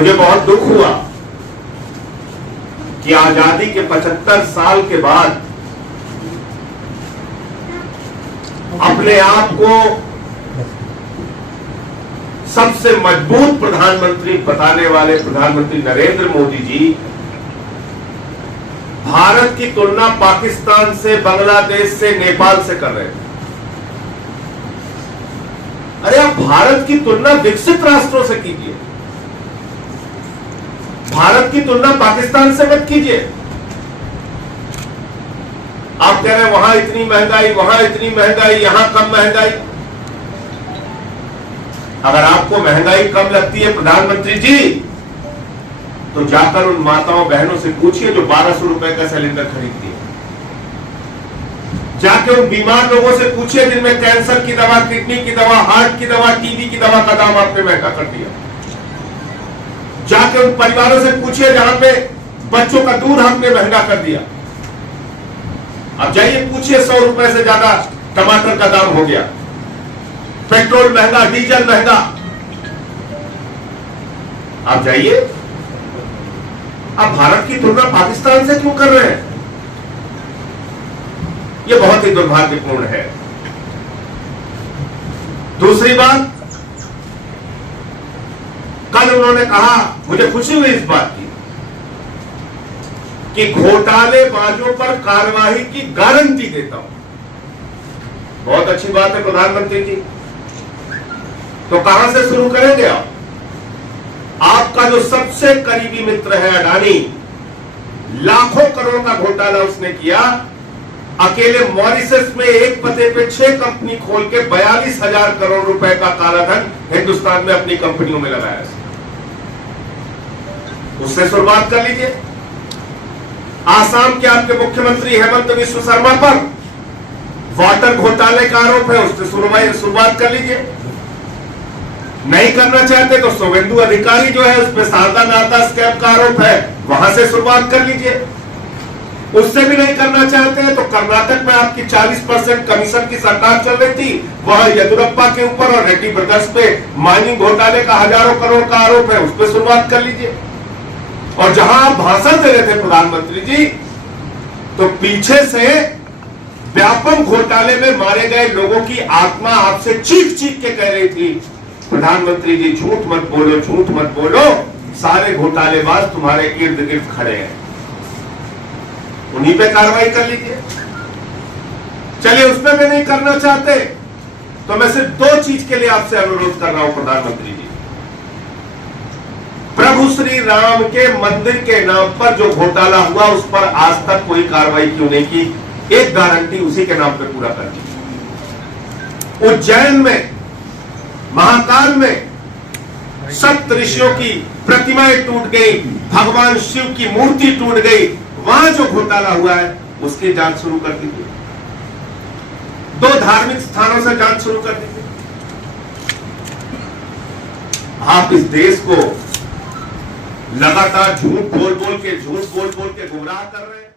मुझे बहुत दुख हुआ कि आजादी के 75 साल के बाद अपने आप को सबसे मजबूत प्रधानमंत्री बताने वाले प्रधानमंत्री नरेंद्र मोदी जी भारत की तुलना पाकिस्तान से, बांग्लादेश से, नेपाल से कर रहे थे। अरे आप भारत की तुलना विकसित राष्ट्रों से कीजिए, भारत की तुलना पाकिस्तान से मत कीजिए। आप कह रहे हैं वहां इतनी महंगाई, वहां इतनी महंगाई, यहां कम महंगाई। अगर आपको महंगाई कम लगती है प्रधानमंत्री जी, तो जाकर उन माताओं बहनों से पूछिए जो 1200 रुपए का सिलेंडर खरीदती है। जाके उन बीमार लोगों से पूछिए जिनमें कैंसर की दवा, किडनी की दवा, हार्ट की दवा, टीबी की दवा का दाम आपने महंगा कर दिया। जाके उन परिवारों से पूछिए जहां पे बच्चों का दूध हमने महंगा कर दिया। अब जाइए पूछिए 100 रुपए से ज्यादा टमाटर का दाम हो गया, पेट्रोल महंगा, डीजल महंगा। आप जाइए। आप भारत की तुलना पाकिस्तान से क्यों कर रहे हैं? यह बहुत ही दुर्भाग्यपूर्ण है। दूसरी बात, कल उन्होंने कहा, मुझे खुशी हुई इस बात की कि घोटालेबाजों पर कार्रवाई की गारंटी देता हूं। बहुत अच्छी बात है प्रधानमंत्री जी। तो कहां से शुरू करेंगे आप? आपका जो सबसे करीबी मित्र है अडानी, लाखों करोड़ का घोटाला उसने किया। अकेले मॉरिशस में एक पते पे 6 कंपनी खोल के 42,000 करोड़ रुपए का कालाधन हिंदुस्तान में अपनी कंपनियों में लगाया। उससे शुरुआत कर लीजिए। आसाम के आपके मुख्यमंत्री हेमंत बिश्व शर्मा पर वाटर घोटाले का आरोप है, उससे शुरुआत कर लीजिए। नहीं करना चाहते तो शुभेंदु अधिकारी जो है उस पर शारदा नाता स्कैम का आरोप है, वहां से शुरुआत कर लीजिए। उससे भी नहीं करना चाहते हैं तो कर्नाटक में आपकी 40% कमीशन की सरकार चल रही थी, वह येदियुरप्पा के ऊपर और रेड्डी ब्रदर्स पे माइनिंग घोटाले का हजारों करोड़ का आरोप है, उस पर शुरुआत कर लीजिए। और जहां आप भाषण दे रहे थे प्रधानमंत्री जी, तो पीछे से व्यापक घोटाले में मारे गए लोगों की आत्मा आपसे चीख चीख के कह रही थी, प्रधानमंत्री जी झूठ मत बोलो, झूठ मत बोलो, सारे घोटालेबाज तुम्हारे इर्द गिर्द खड़े हैं। उन्हीं पे कार्रवाई कर लीजिए। चलिए उस पर भी नहीं करना चाहते तो मैं सिर्फ 2 चीज के लिए आपसे अनुरोध कर रहा हूं प्रधानमंत्री जी। प्रभु श्री राम के मंदिर के नाम पर जो घोटाला हुआ उस पर आज तक कोई कार्रवाई क्यों नहीं की? एक गारंटी उसी के नाम पर पूरा कर दी। उज्जैन में, महाकाल में सप्तऋषियों की प्रतिमाएं टूट गई, भगवान शिव की मूर्ति टूट गई, वहां जो घोटाला हुआ है उसकी जांच शुरू कर दीजिए। 2 धार्मिक स्थानों से जांच शुरू कर दीजिए। आप इस देश को लगातार झूठ बोल बोल के गुमराह कर रहे हैं।